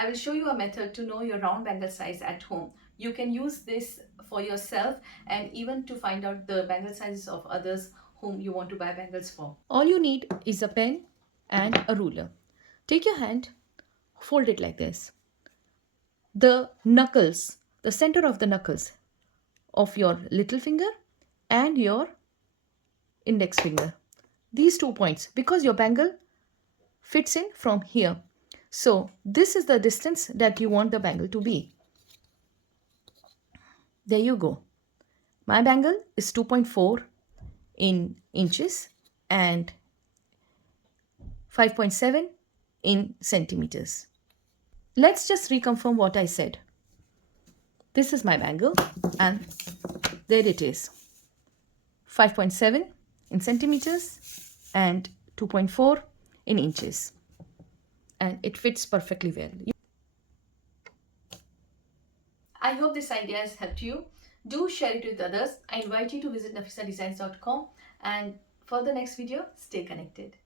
I will show you a method to know your round bangle size at home. You can use this for yourself and even to find out the bangle sizes of others whom you want to buy bangles for. All you need is a pen and a ruler. Take your hand, fold it like this. The knuckles, the center of the knuckles of your little finger and your index finger. These 2 points, because your bangle fits in from here. So this is the distance that you want the bangle to be. There you go. My bangle is 2.4 in inches and 5.7 in centimeters. Let's just reconfirm what I said. This is my bangle and there it is. 5.7 in centimeters and 2.4 in inches. And it fits perfectly well. I hope this idea has helped you. Do share it with others. I invite you to visit nafisadesigns.com, and for the next video, stay connected.